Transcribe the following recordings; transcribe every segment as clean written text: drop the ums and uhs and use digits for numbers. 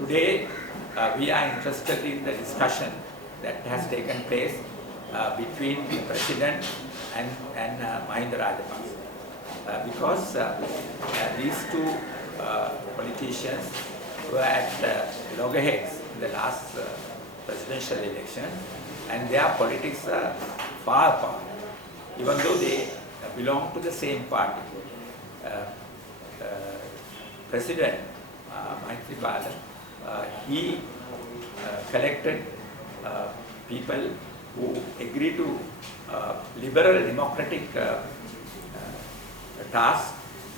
Today, we are interested in the discussion that has taken place between the President and Mahinda Rajapaksa. Because these two politicians were at loggerheads in the last presidential election, and their politics are far apart, even though they belong to the same party. President Maithripala, he collected people who agree to liberal democratic tasks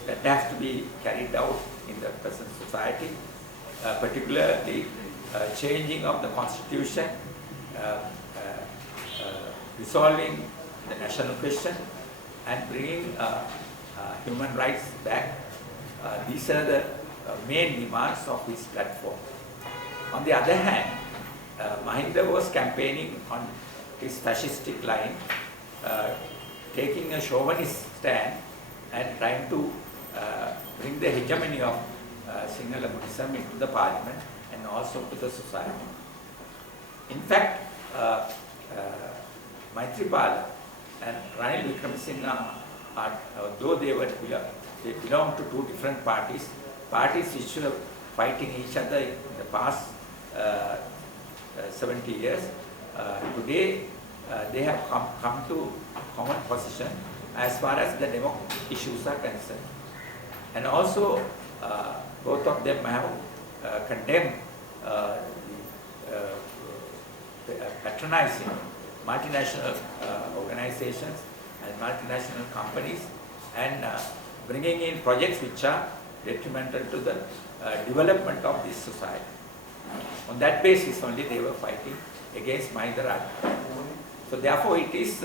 that have to be carried out in the present society, particularly changing of the constitution, resolving the national question, and bringing human rights back. These are the main demands of his platform. On the other hand, Mahinda was campaigning on his fascistic line, taking a chauvinist stand and trying to bring the hegemony of Sinhala Buddhism into the parliament and also to the society. In fact, Maithripala and Ranil Wickremesinghe, though they belong to two different parties which were fighting each other in the past 70 years, today they have come to common position as far as the democratic issues are concerned. And also, both of them have condemned patronizing multinational organizations and multinational companies and bringing in projects which are detrimental to the development of this society. On that basis only they were fighting against Mahinda Rajapaksa. So therefore it is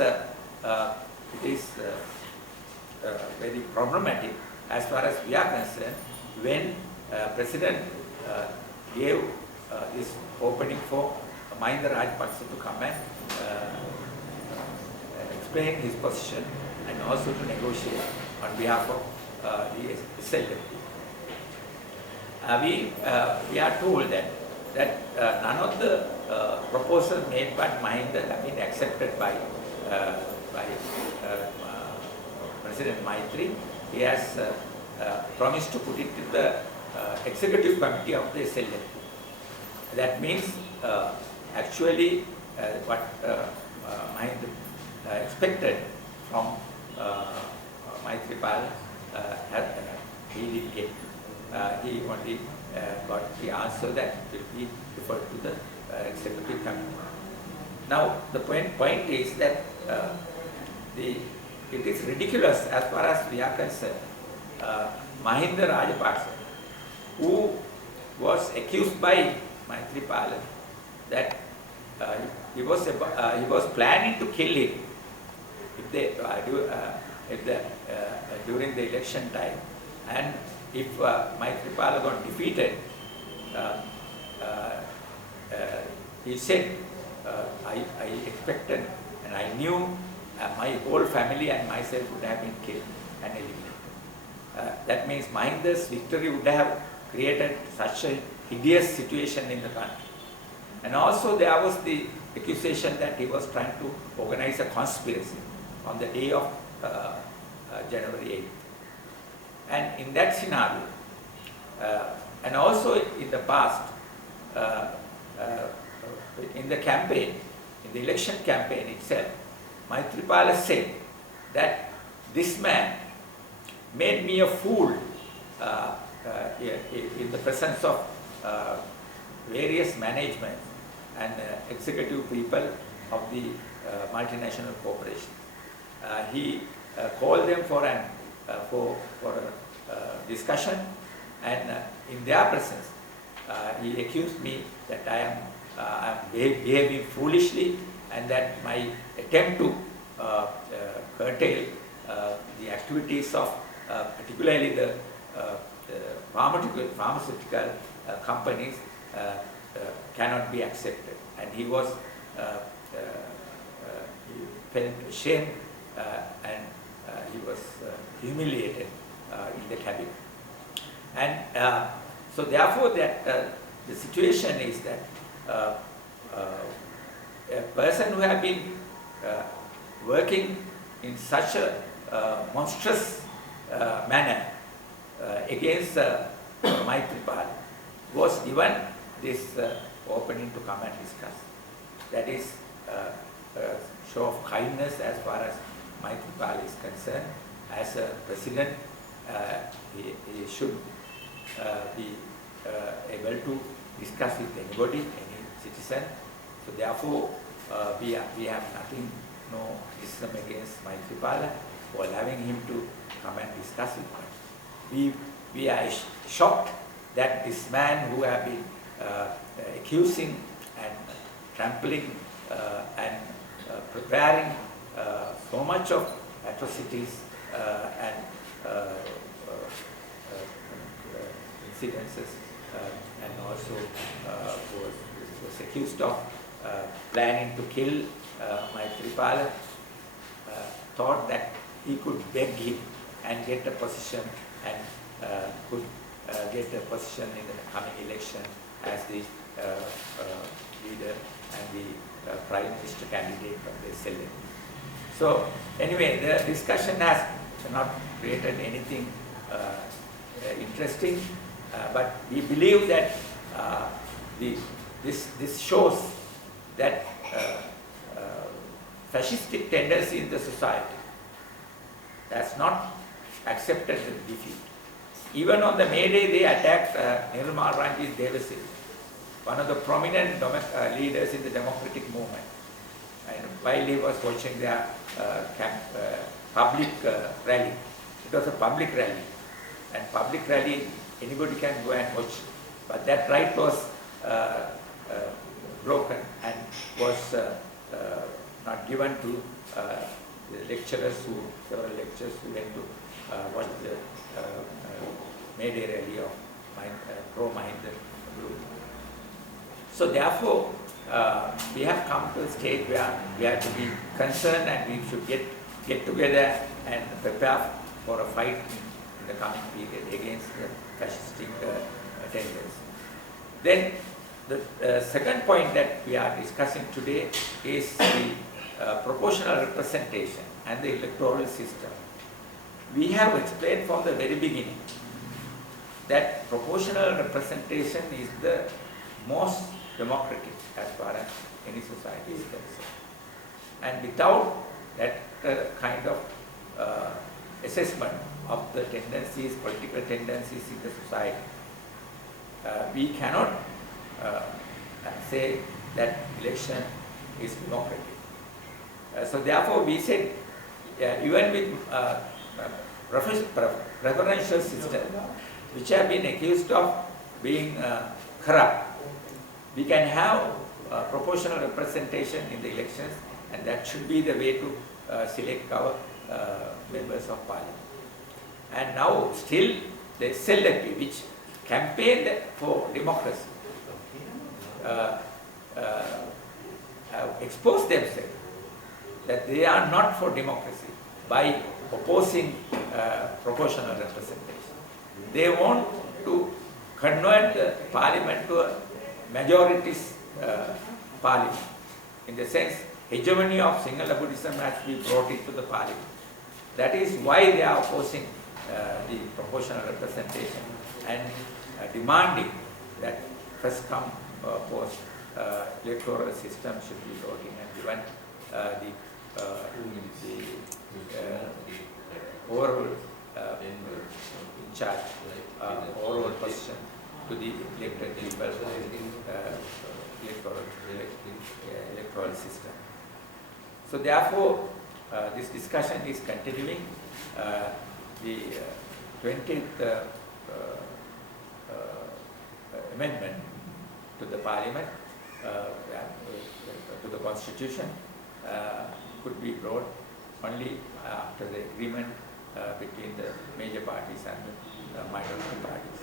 very problematic as far as we are concerned when President gave this opening for Mahinda Rajapaksa to come and explain his position and also to negotiate on behalf of the SLFP. We are told that none of the proposals made by Mahinda have been accepted by President Maitri. He has promised to put it to the executive committee of the SLFP. That means actually what Mahinda expected from Maithripala he didn't get. He only got the answer that will be referred to the executive committee. Now the point is that it is ridiculous as far as we are concerned. Mahinda Rajapaksa, who was accused by Maithripala that he was planning to kill him during the election time, and if Maithripala got defeated, he said, I expected and I knew my whole family and myself would have been killed and eliminated. That means Mahinda's victory would have created such a hideous situation in the country. And also there was the accusation that he was trying to organize a conspiracy on the day of January 8th. And in that scenario, and also in the past, in the campaign, in the election campaign itself, Maithripala said that this man made me a fool in the presence of various management and executive people of the multinational corporation. He called them for a discussion, and in their presence, he accused me that I am behaving foolishly, and that my attempt to curtail the activities of particularly the pharmaceutical companies cannot be accepted. And he was he felt ashamed and he was humiliated in the cabinet. And so therefore that the situation is that a person who have been working in such a monstrous manner against Maitripala was given this opening to come and discuss. That is a show of kindness as far as Maitripala is concerned. As a president, he should be able to discuss with anybody, any citizen. So therefore, we have nothing, no criticism against Maitripala for allowing him to come and discuss with us. We are shocked that this man who have been accusing and trampling and preparing so much of atrocities and incidences and also was accused of planning to kill Maitripala, thought that he could beg him and get a position and could get a position in the coming election as the leader and the Prime Minister candidate from the SLN. So anyway, the discussion has not created anything interesting, but we believe that this shows that fascistic tendency in the society has not accepted the defeat. Even on the May Day, they attacked Nirmal Ranjit Devasiri, one of the prominent leaders in the democratic movement. And while he was watching their public rally, it was a public rally. And public rally, anybody can go and watch. But that right was broken and was not given to the lecturers several lecturers who went to watch the May Day rally of pro-Mahinda group. So therefore, we have come to a stage where we have to be concerned and we should get together and prepare for a fight in the coming period against the fascistic tendency. Then the second point that we are discussing today is the proportional representation and the electoral system. We have explained from the very beginning that proportional representation is the most democratic as far as any society is concerned. And without that kind of assessment of the tendencies, political tendencies in the society, we cannot say that election is democratic. So therefore we said, even with preferential system, which have been accused of being corrupt, we can have proportional representation in the elections, and that should be the way to select our members of parliament. And now still the SLP, which campaigned for democracy, have exposed themselves that they are not for democracy by opposing proportional representation. They want to convert the parliament to a majorities parliament. In the sense, hegemony of Sinhala Buddhism has to be brought into the parliament. That is why they are opposing the proportional representation and demanding that first come post electoral system should be brought in and given the overall in charge, overall position to the elected people electoral system. So therefore, this discussion is continuing. The 20th amendment to the parliament, to the constitution, could be brought only after the agreement between the major parties and the minority parties.